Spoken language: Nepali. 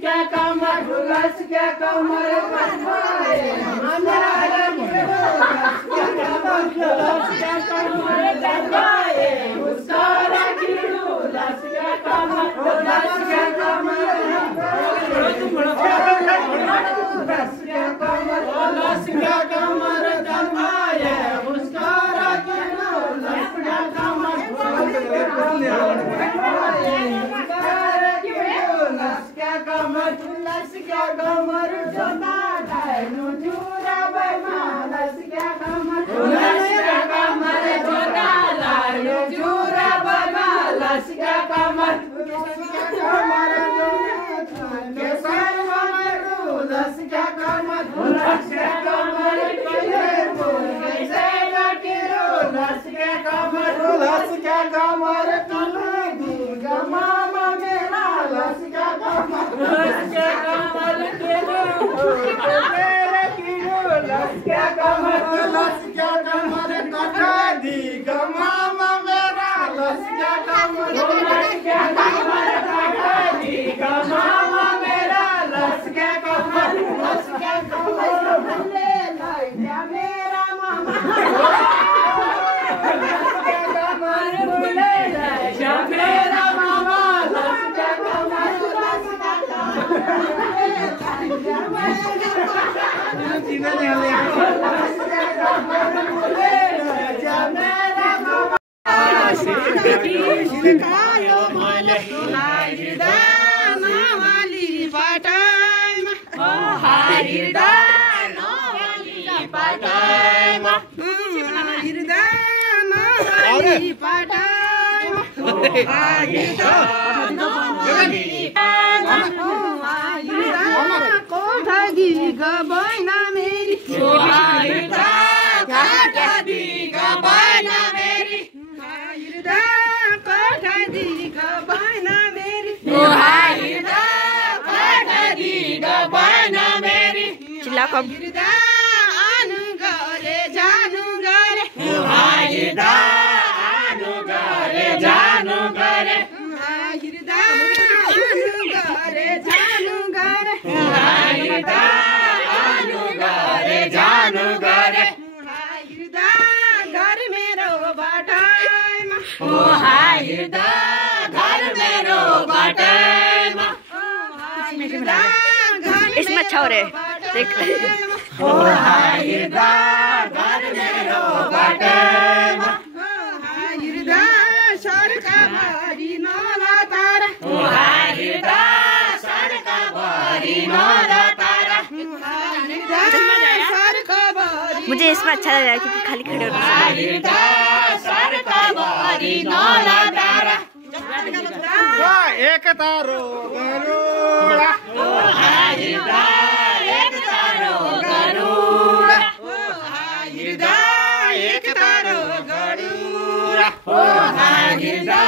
क्या कमर हुलस क्या कमर कटवाए मेरा हुलस क्या कमर कटवाए मुस्कारा की हुलस क्या कमर हुलस क्या कमर हुलस क्या कमर हुलस क्या कमर कटवाए मुस्कारा की हुलस क्या कमर लस क्या कमर जोता है नुजूरा बैमा लस क्या कमर जोता है नुजूरा बैमा लस क्या कमर केसर ममरू लस क्या कमर लस क्या कमर कैसे लकीरो लस क्या कमर तुम गमा मेरा लस क्या कमर लस क्या कमर कटा दी गमा मेरा लस क्या कमर क्या कमर कटा दी गमा मेरा लस क्या कमर भले लाइया मेरा मामा लस क्या कमर भले लाइया मेरा मामा लस क्या कमर चिल्ला कब आनु गरे जानु गरे हाइदा आनु गरे जानु गरे हाइदा आनु गरे जानु गरे हाइदा आनु गरे जानु गरे हाइदा घर मेरो बाटैमा ओ हाइदा घर मेरो बाटैमा हाइदा इसमें अच्छा हो रहा है देख ओ हाइदा घर मेरो बाटैमा ओ हाइदा सरका भरी नला तारा ओ हाइदा सरका भरी नला तारा हाइदा सरका भरी मुझे इसमें अच्छा लग रहा है क्योंकि खाली खड़े हो हाइदा सरका भरी नला तारा एक तारो गरुड़ा ओ हाइदा एक तारो गरुड़ा ओ हाइदा एक तारो गरुड़ा ओ हाइदा